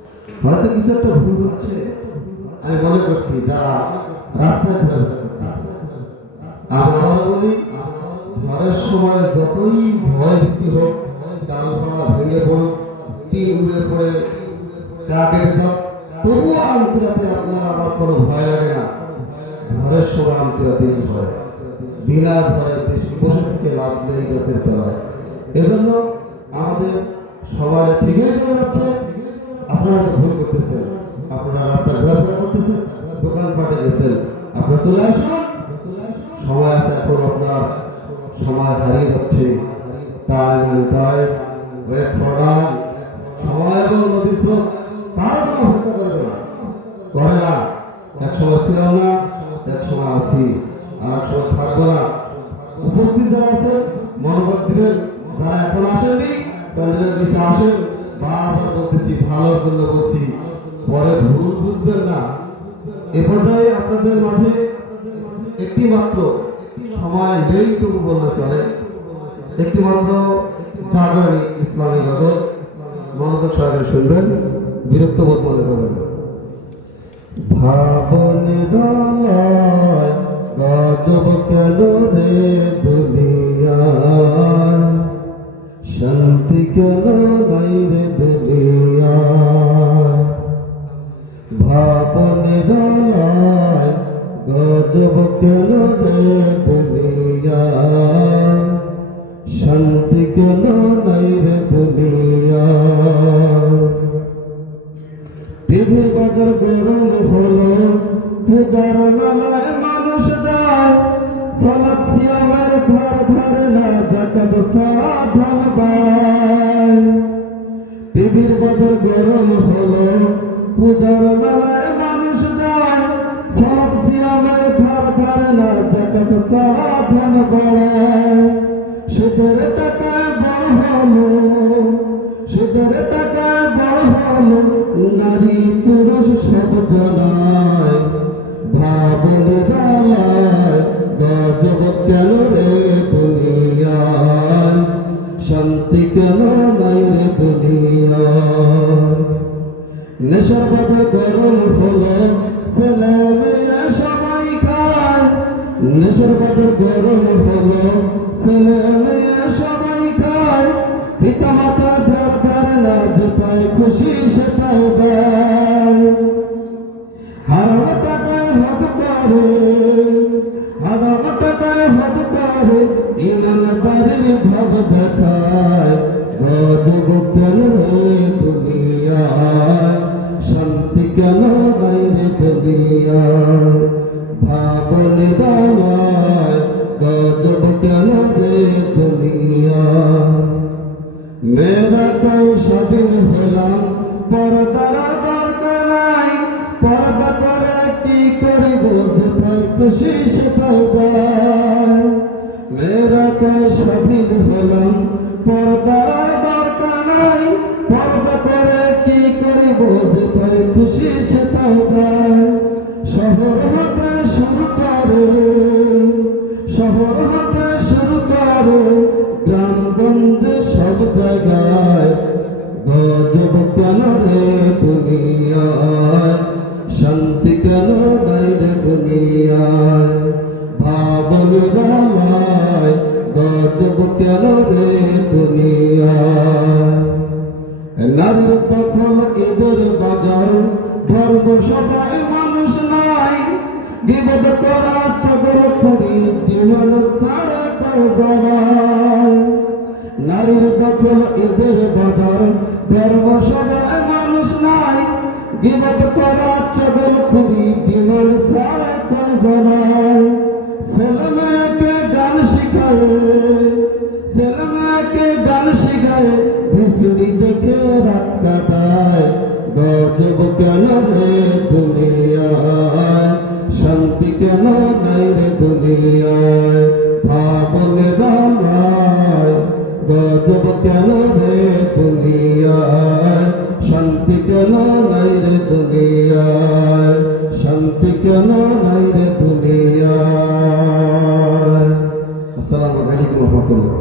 হয়তো কিছু একটা ভুল হচ্ছে আমি মনে করছি যারা রাস্তায় ঘোরাফেরা করতেছে। আমি আবার বলি, ঝড়ের সময় যতই ভয় ভীতি হোক, ডালপালা ভেঙে পড়ুক, টিন উড়ে পড়ে গা কেটে যাক, তবুও আমতলাতে আপনার আমার কোনো ভয় লাগে না। ঝড়ের সময় আমতলাতে ভয়, বিনা ভয়ে বেশি বসে থেকে লাভ নেই গাছের তলায়। এজন্য আমাদের সবাই ঠিকই চলে যাচ্ছে। আপনারা তো ভুল করতেছেন, আপনারা রাস্তায় ঘোরাফেরা করতেছেন, দোকানপাটে গেছেন, আপনারা চলে আসুন, সময় আছে। এখন আপনার সময় হারিয়ে যাচ্ছে। Time and time, wait for time. সময় এবং নদীর স্রোত কারো কোনো অপেক্ষা করবে না, করে না। এক সময় ছিলাম না, এক সময় আছি, আর এক সময় থাকবো না। উপস্থিত যারা আছেন মনোযোগ দিবেন, যারা এখন আসেননি প্যান্ডেলের নিচে আসেন। বারবার বলতেছি, ভালোর জন্য বলছি, পরে ভুল বুঝবেন না। এ পর্যায়ে আপনাদের মাঝে একটি মাত্র সময় নেই, তবু বললে চলে, একটি মাত্র জাগরণী ইসলামী গজল মনোযোগ সহকারে শুনবেন, বিরক্ত বোধ মনে করবেন না। ভাবনে রঙায় গজব কেন রে দুনিয়ায়, শান্তি কেন নাই রে দুনিয়ায়। ভাবনে রঙায় গজব কেন রে দুনিয়ায়, শান্তি কেন নাই রে দুনিয়ায়। টিভির বাজার গরম হলো, হাজার মেলায় মানুষ যায়, সালাত সিয়ামের ঘর ধরে না, জাকাত সাধন বাড়ায়। টিভির বাজার গরম হলো, পূজার মেলায় মানুষ যায়, সালাত সিয়ামের ঘর ধরে না, জাকাত সাধন বাড়ায়। সুদের টাকায় বড় হলো, সুদের টাকায় বড় হলো, নারী পুরুষ সব জানায়। ভাবনে বেলায় গজব কেন রে দুনিয়ায়, শান্তি কেন নাই রে দুনিয়ায়। নেশার বাজার গরম হলো, ছেলে মেয়ে সবাই খায়। নেশার বাজার গরম হলো, ছেলে মেয়ে সবাই খায়। পিতা মাতা ঢের ধারে না, যেটাই খুশি সেটাই যায়। হারাম টাকায় হজ করে, হারাম টাকায় হজ করে, ইমানদারির ভাব দেখায়। গজব কেন রে দুনিয়ায়, শান্তি কেন নাই রে দুনিয়ায়। ভাবনে বাংলায় গজব কেন রে দুনিয়ায়। মেয়েরা তাই স্বাধীন হলাম, পর্দার দরকার নাই। পর্দা করে কি করিব, যেটাই খুশি সেটাই যায়। মেয়েরা তাই স্বাধীন হলাম, পর্দার দরকার নাই। পর্দা করে কি করিব, যেটাই খুশি সেটাই যায়। শহর হতে শুরু করে, শহর হতে শুরু করে, গ্রামগঞ্জে সব জায়গায়। গজব কেন রে দুনিয়ায়, শান্তি কেন নাই রে দুনিয়ায়। ভাবনে রঙায় গজব কেন রে দুনিয়ায়। নারীর দখল ঈদের বাজার, ধর্ম সবাই মানুষ নাই। বিপদ করা চবর করি, দিওয়ান সারা কাজারায়। নারীর দখল ঈদের বাজার, ধর্ম সবাই মানুষ নাই। বিপদ করা চবর করি, দিওয়ান সারা কাজারায়। ছেলে মেয়েকে গান শিখায়, ছেলে মেয়েকে গান শিখায়, ভিসড়ি দেখে রাত কাটায়। গজব কেন রে দুনিয়ায়, শান্তি কেন নাই রে দুনিয়ায়। ভাবনে বাংলায় গজব কেন রে দুনিয়ায়, শান্তি কেন নাই রে দুনিয়ায়, শান্তি কেন নাই রে দুনিয়ায়। আসসালামু আলাইকুম ওয়া রাহমাতুল্লাহ।